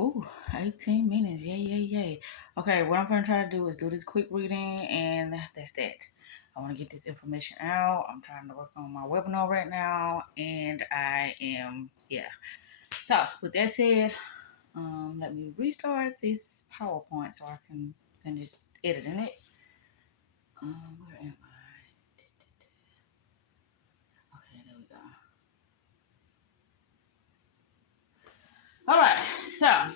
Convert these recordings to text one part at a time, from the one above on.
Ooh, 18 minutes. Yay, yay, yay. Okay, what I'm going to try to do is do this quick reading, and that's that. I want to get this information out. I'm trying to work on my webinar right now, and I am, yeah. So, with that said, let me restart this PowerPoint so I can finish editing it. Where am I? Okay, there we go. All right, so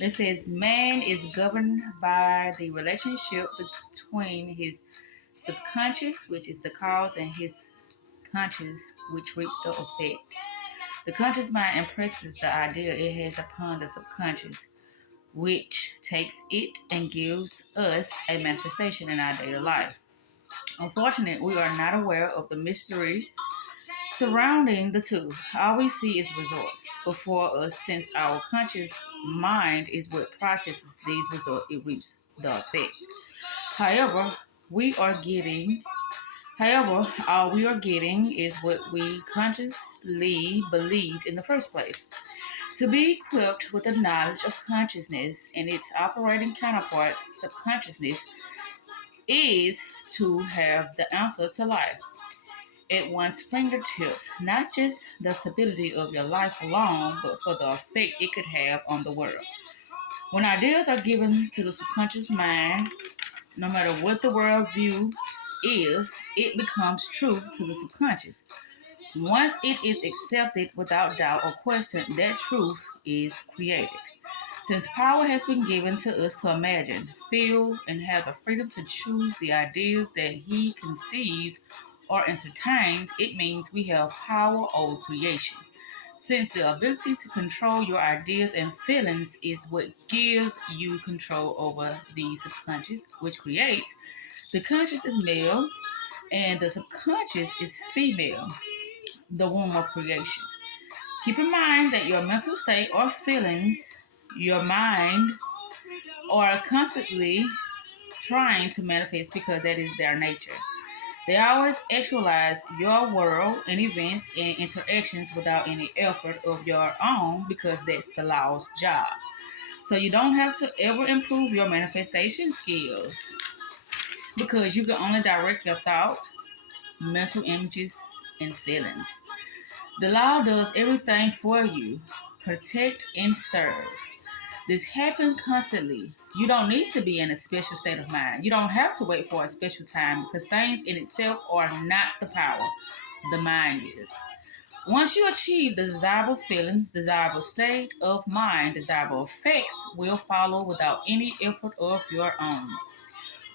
it says man is governed by the relationship between his subconscious, which is the cause, and his conscious, which reaps the effect. The conscious mind impresses the idea it has upon the subconscious, which takes it and gives us a manifestation in our daily life. Unfortunately, we are not aware of the mystery surrounding the two. All we see is results before us, since our conscious mind is what processes these results, it reaps the effect. However, we are getting However, all we are getting is what we consciously believed in the first place. To be equipped with the knowledge of consciousness and its operating counterparts, subconsciousness, is to have the answer to life at one's fingertips, not just the stability of your life alone, but for the effect it could have on the world. When ideas are given to the subconscious mind, no matter what the world view is, it becomes truth to the subconscious. Once it is accepted without doubt or question, that truth is created. Since power has been given to us to imagine, feel, and have the freedom to choose the ideas that he conceives or entertains, it means we have power over creation. Since the ability to control your ideas and feelings is what gives you control over the subconscious, which creates, the conscious is male and the subconscious is female, the womb of creation. Keep in mind that your mental state or feelings, your mind, are constantly trying to manifest because that is their nature. They always actualize your world and events and interactions without any effort of your own because that's the law's job. So you don't have to ever improve your manifestation skills because you can only direct your thought, mental images, and feelings. The law does everything for you, protect and serve. This happens constantly. You don't need to be in a special state of mind. You don't have to wait for a special time because things in itself are not the power. The mind is. Once you achieve the desirable feelings, desirable state of mind, desirable effects will follow without any effort of your own.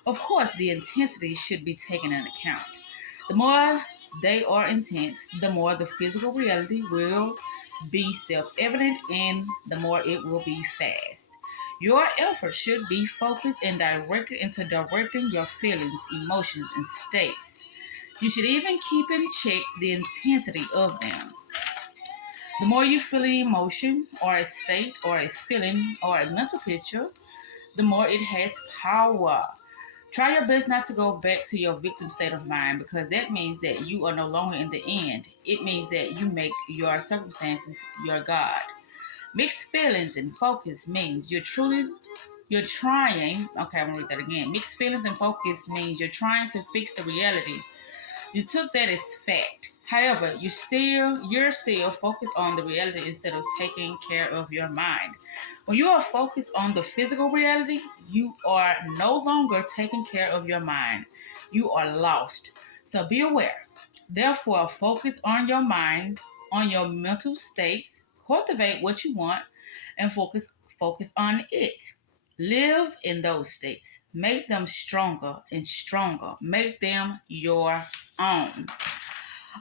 Of course, the intensity should be taken into account. The more they are intense, the more the physical reality will be self evident and the more it will be fast. Your effort should be focused and directed into directing your feelings, emotions, and states. You should even keep in check the intensity of them. The more you feel an emotion or a state or a feeling or a mental picture, the more it has power. Try your best not to go back to your victim state of mind because that means that you are no longer in the end. It means that you make your circumstances your God. Mixed feelings and focus means you're trying. Okay, I'm gonna read that again. Mixed feelings and focus means you're trying to fix the reality. You took that as fact. However, you're still focused on the reality instead of taking care of your mind. When you are focused on the physical reality, you are no longer taking care of your mind. You are lost. So be aware. Therefore, focus on your mind, on your mental states, cultivate what you want, and focus on it. Live in those states. Make them stronger and stronger. Make them your own.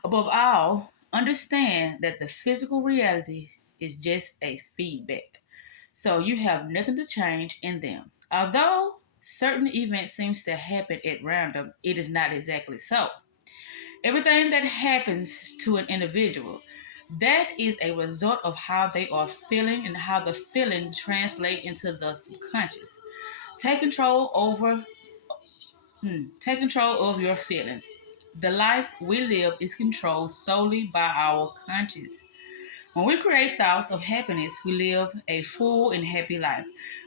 Above all, understand that the physical reality is just a feedback. So you have nothing to change in them. Although certain events seems to happen at random, it is not exactly so. Everything that happens to an individual, that is a result of how they are feeling and how the feeling translate into the subconscious. Take control over Take control of your feelings. The life we live is controlled solely by our conscience. When we create thoughts of happiness, we live a full and happy life.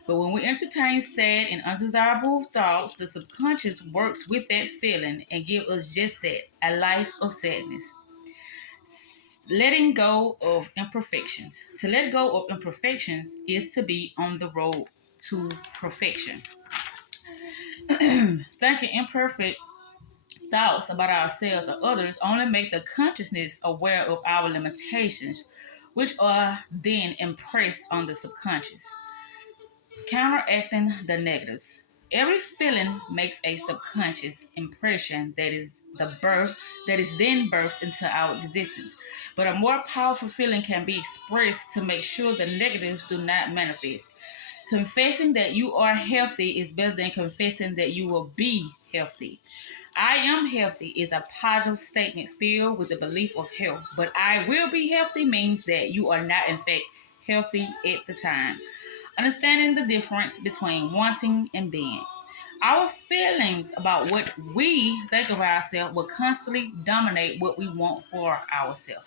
But when we entertain sad and undesirable thoughts, the subconscious works with that feeling and gives us just that, a life of sadness. Letting go of imperfections. To let go of imperfections is to be on the road to perfection. Thinking imperfect thoughts about ourselves or others only make the consciousness aware of our limitations, which are then impressed on the subconscious, counteracting the negatives. Every feeling makes a subconscious impression that is then birthed into our existence. But a more powerful feeling can be expressed to make sure the negatives do not manifest. Confessing that you are healthy is better than confessing that you will be healthy. I am healthy is a positive statement filled with the belief of health, but I will be healthy means that you are not, in fact, healthy at the time. Understanding the difference between wanting and being. Our feelings about what we think of ourselves will constantly dominate what we want for ourselves.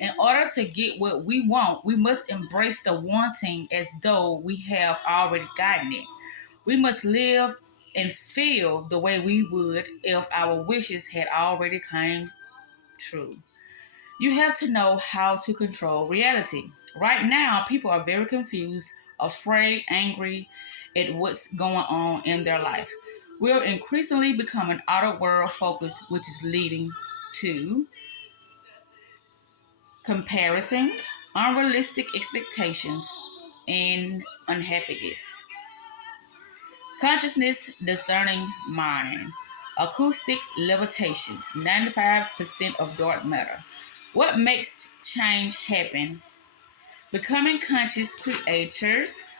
In order to get what we want, we must embrace the wanting as though we have already gotten it. We must live and feel the way we would if our wishes had already come true. You have to know how to control reality. Right now, people are very confused, afraid, angry at what's going on in their life. We're increasingly becoming outer world focused, which is leading to comparison, unrealistic expectations, and unhappiness. Consciousness discerning mind. Acoustic levitations, 95% of dark matter. What makes change happen? Becoming conscious creators.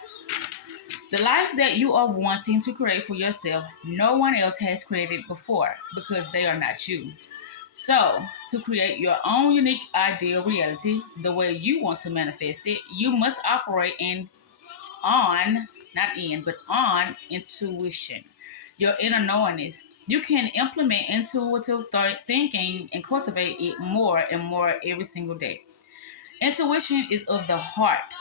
The life that you are wanting to create for yourself, no one else has created before because they are not you. So, to create your own unique ideal reality, the way you want to manifest it, you must operate on, not in, but on intuition, your inner knowingness. You can implement intuitive thinking and cultivate it more and more every single day. Intuition is of the heart,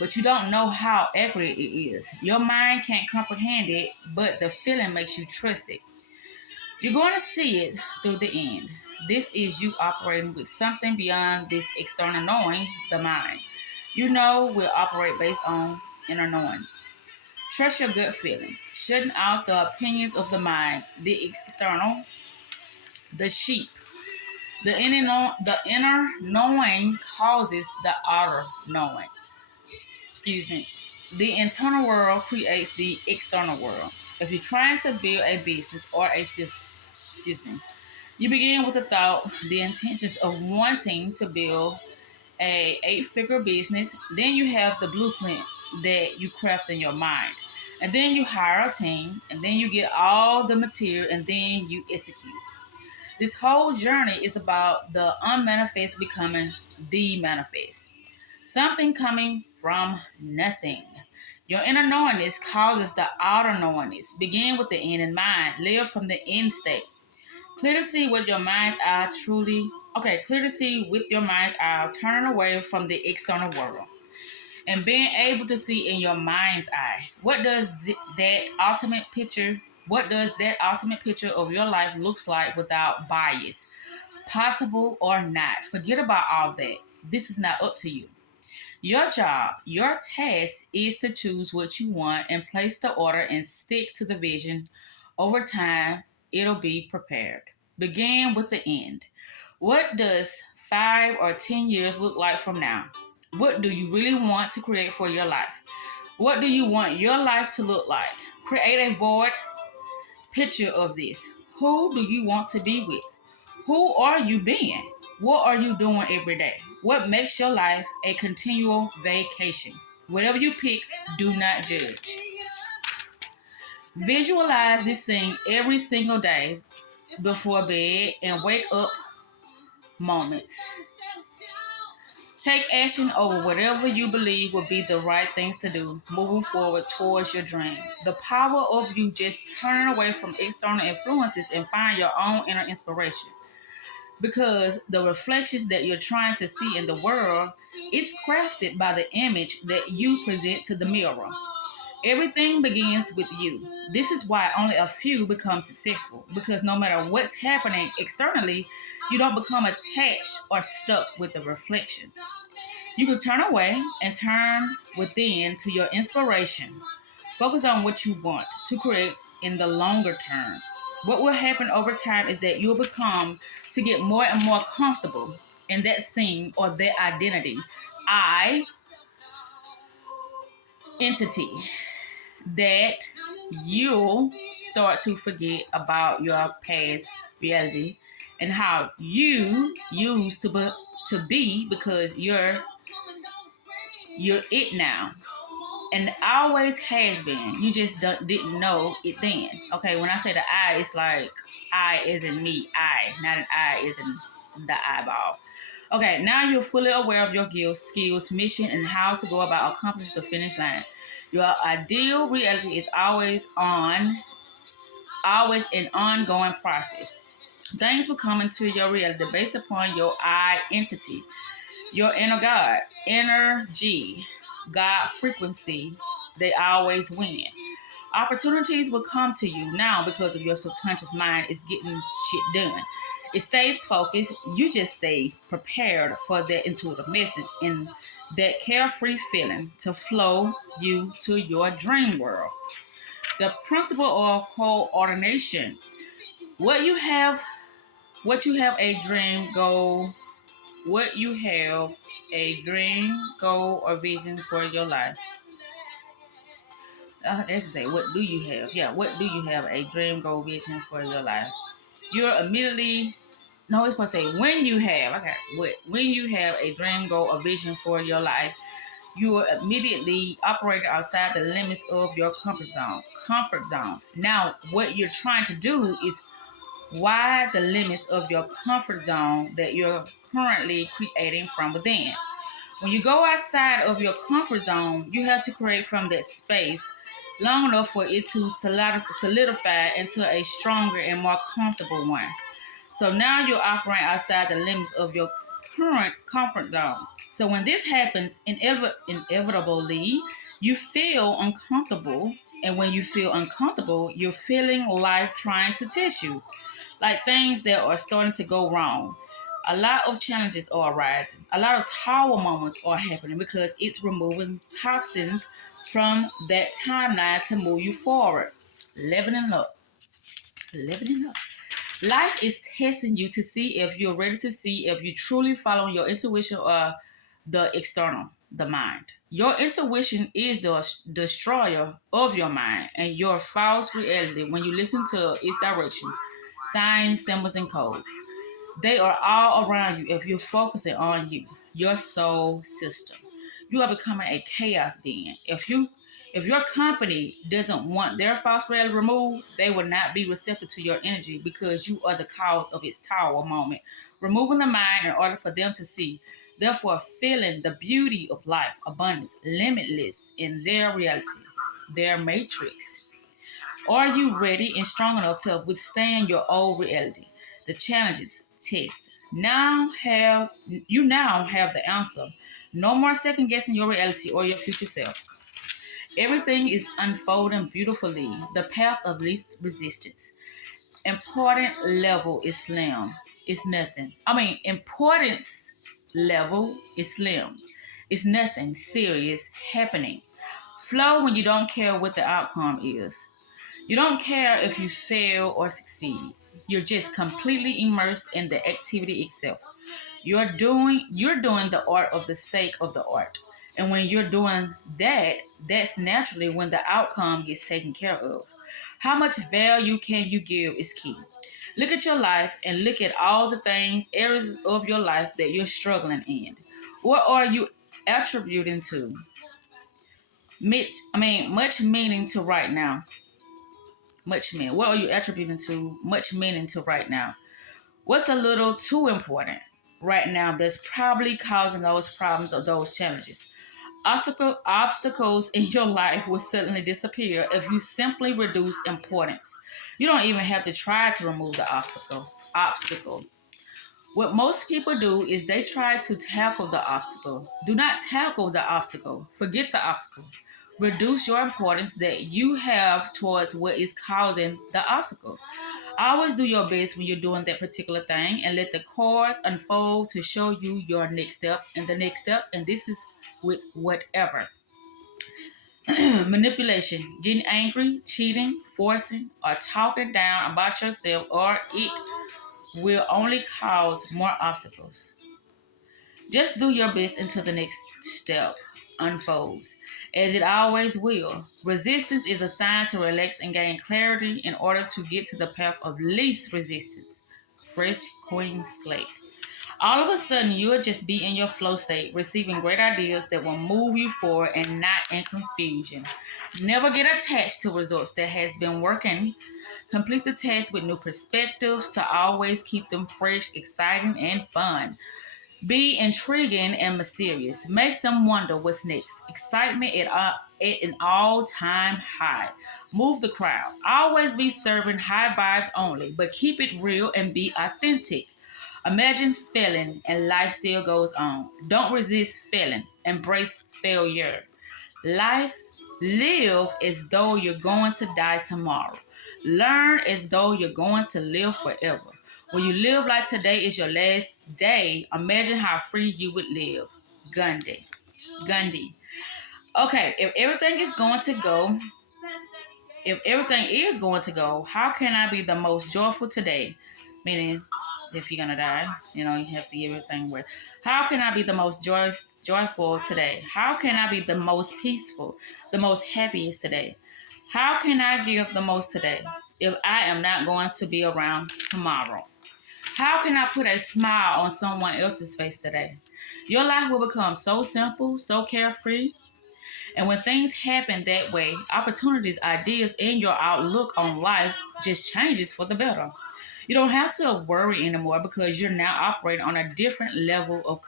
but you don't know how accurate it is. Your mind can't comprehend it, but the feeling makes you trust it. You're going to see it through the end. This is you operating with something beyond this external knowing, the mind. You know we'll operate based on inner knowing. Trust your gut feeling, shutting out the opinions of the mind, the external, the sheep. The inner knowing causes the outer knowing. Excuse me. The internal world creates the external world. If you're trying to build a business or a system, you begin with the thought, the intentions of wanting to build a 8-figure business. Then you have the blueprint that you craft in your mind. And then you hire a team, and then you get all the material, and then you execute. This whole journey is about the unmanifest becoming the manifest. Something coming from nothing. Your inner knowingness causes the outer knowingness. Begin with the end in mind. Live from the end state. Clear to see with your mind's eye clear to see with your mind's eye, turning away from the external world and being able to see in your mind's eye. What does that ultimate picture of your life looks like without bias? Possible or not. Forget about all that. This is not up to you. Your job, your task is to choose what you want and place the order and stick to the vision. Over time, it'll be prepared. Begin with the end. What does 5 or 10 years look like from now? What do you really want to create for your life? What do you want your life to look like? Create a void picture of this. Who do you want to be with? Who are you being? What are you doing every day? What makes your life a continual vacation? Whatever you pick, do not judge. Visualize this scene every single day before bed and wake up moments. Take action over whatever you believe will be the right things to do, moving forward towards your dream. The power of you just turning away from external influences and find your own inner inspiration. because the reflections that you're trying to see in the world is crafted by the image that you present to the mirror. Everything begins with you. This is why only a few become successful, because no matter what's happening externally, you don't become attached or stuck with the reflection. You can turn away and turn within to your inspiration. Focus on what you want to create in the longer term. What will happen over time is that you'll become to get more and more comfortable in that scene or that identity. I entity that you'll start to forget about your past reality and how you used to be because you're it now and always has been. You just didn't know it then. Okay, when I say the I, it's like I is in me. I, not an I is in the eyeball. Okay, now you're fully aware of your gifts, skills, mission, and how to go about accomplishing the finish line. Your ideal reality is always an ongoing process. Things will come into your reality based upon your I entity, your inner God, energy, God frequency. They always win. Opportunities will come to you now because of your subconscious mind is getting shit done. It stays focused. You just stay prepared for that intuitive message and that carefree feeling to flow you to your dream world. The principle of coordination. What you have, what you have a dream goal, what you have a dream goal or vision for your life. Let's say, what do you have? Yeah, what do you have a dream goal vision for your life? You're immediately no, it's supposed to say when you have. Okay, when you have a dream goal or vision for your life, you are immediately operating outside the limits of your comfort zone. Comfort zone. Now, what you're trying to do is widen the limits of your comfort zone that you're currently creating from within. When you go outside of your comfort zone, you have to create from that space long enough for it to solidify into a stronger and more comfortable one. So now you're operating outside the limits of your current comfort zone. So when this happens, inevitably, you feel uncomfortable. And when you feel uncomfortable, you're feeling life trying to test you, like things that are starting to go wrong. A lot of challenges are arising. A lot of tower moments are happening because it's removing toxins from that timeline to move you forward. Leveling up. Leveling up. Life is testing you to see if you're ready to see if you truly follow your intuition or the external, the mind. Your intuition is the destroyer of your mind and your false reality when you listen to its directions, signs, symbols, and codes. They are all around you if you're focusing on you, your soul system. You are becoming a chaos being. If your company doesn't want their false reality removed, they will not be receptive to your energy because you are the cause of its tower moment. Removing the mind in order for them to see, therefore feeling the beauty of life, abundance, limitless in their reality, their matrix. Are you ready and strong enough to withstand your old reality? The challenges, tests. Now have the answer. No more second guessing your reality or your future self. Everything is unfolding beautifully. The path of least resistance. Important level is slim. It's nothing. Importance level is slim. It's nothing serious happening. Flow when you don't care what the outcome is. You don't care if you fail or succeed. You're just completely immersed in the activity itself. You're doing the art of the sake of the art. And when you're doing that, that's naturally when the outcome gets taken care of. How much value can you give is key. Look at your life and look at all the things, areas of your life that you're struggling in. What are you attributing to? Much meaning to right now. Much meaning. What are you attributing to much meaning to right now? What's a little too important right now that's probably causing those problems or those challenges? Obstacles in your life will suddenly disappear if you simply reduce importance. You don't even have to try to remove the obstacle. What most people do is they try to tackle the obstacle. Do not tackle the obstacle. Forget the obstacle. Reduce your importance that you have towards what is causing the obstacle. Always do your best when you're doing that particular thing and let the cards unfold to show you your next step and the next step. And this is with whatever. Manipulation, getting angry, cheating, forcing, or talking down about yourself or it will only cause more obstacles. Just do your best until the next step unfolds, as it always will. Resistance is a sign to relax and gain clarity in order to get to the path of least resistance. Fresh clean slate. All of a sudden, you'll just be in your flow state, receiving great ideas that will move you forward and not in confusion. Never get attached to results that has been working. Complete the task with new perspectives to always keep them fresh, exciting, and fun. Be intriguing and mysterious. Make them wonder what's next. Excitement at an all-time high. Move the crowd. Always be serving high vibes only, but keep it real and be authentic. Imagine failing and life still goes on. Don't resist failing. Embrace failure. Life, live as though you're going to die tomorrow. Learn as though you're going to live forever. When you live like today is your last day, imagine how free you would live. Gandhi. Gandhi. Okay, if everything is going to go, how can I be the most joyful today? Meaning, if you're gonna die, you have to give everything away. How can I be the most joyful today? How can I be the most peaceful, the most happiest today? How can I give the most today if I am not going to be around tomorrow? How can I put a smile on someone else's face today? Your life will become so simple, so carefree. And when things happen that way, opportunities, ideas, and your outlook on life just changes for the better. You don't have to worry anymore because you're now operating on a different level of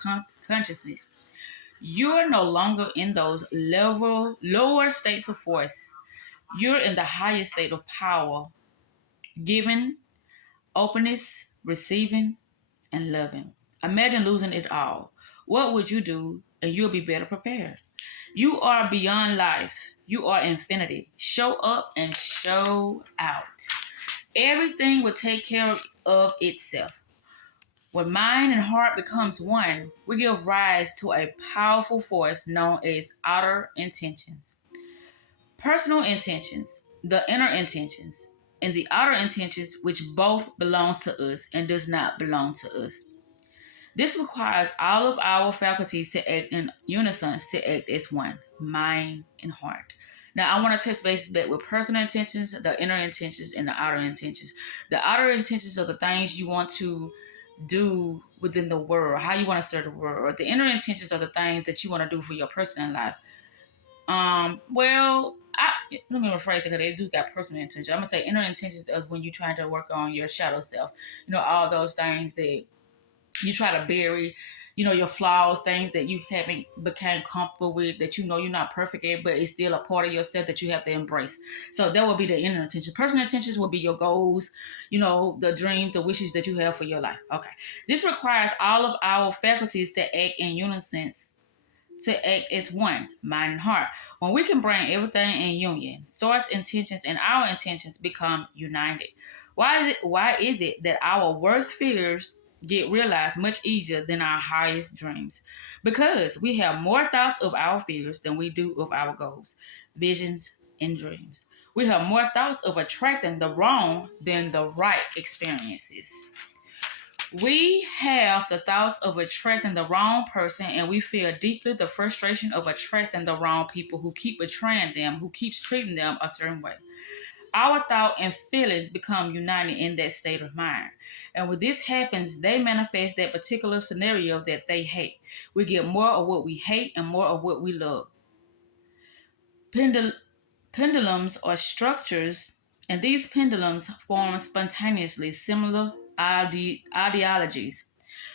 consciousness. You're no longer in those lower states of force. You're in the highest state of power, giving, openness, receiving, and loving. Imagine losing it all. What would you do? And you'll be better prepared. You are beyond life. You are infinity. Show up and show out. Everything will take care of itself. When mind and heart becomes one, we give rise to a powerful force known as outer intentions. Personal intentions, the inner intentions, and the outer intentions which both belongs to us and does not belong to us. This requires all of our faculties to act in unison, to act as one, mind and heart. Now, I want to touch bases back with personal intentions, the inner intentions, and the outer intentions. The outer intentions are the things you want to do within the world, how you want to serve the world. The inner intentions are the things that you want to do for your personal life. Let me rephrase it because they do got personal intentions. I'm gonna say inner intentions is when you're trying to work on your shadow self. All those things that you try to bury, your flaws, things that you haven't become comfortable with, that you're not perfect at, but it's still a part of yourself that you have to embrace. So that would be the inner intention. Personal intentions will be your goals, the dreams, the wishes that you have for your life. Okay. This requires all of our faculties to act in unison, to act as one, mind and heart. When we can bring everything in union, source intentions and our intentions become united. Why is it that our worst fears get realized much easier than our highest dreams? Because we have more thoughts of our fears than we do of our goals, visions, and dreams. We have more thoughts of attracting the wrong than the right experiences. We have the thoughts of attracting the wrong person, and we feel deeply the frustration of attracting the wrong people who keep betraying them, who keeps treating them a certain way. Our thought and feelings become united in that state of mind. And when this happens, they manifest that particular scenario that they hate. We get more of what we hate and more of what we love. Pendulums are structures, and these pendulums form spontaneously similar ideologies.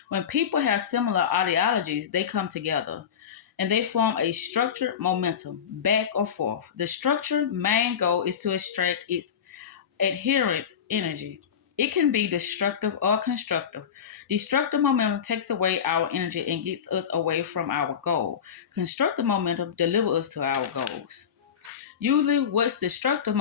When people have similar ideologies, they come together and they form a structured momentum back or forth. The structure main goal is to extract its adherence energy. It can be destructive or constructive. Destructive momentum takes away our energy and gets us away from our goal. Constructive momentum delivers us to our goals. Usually, what's destructive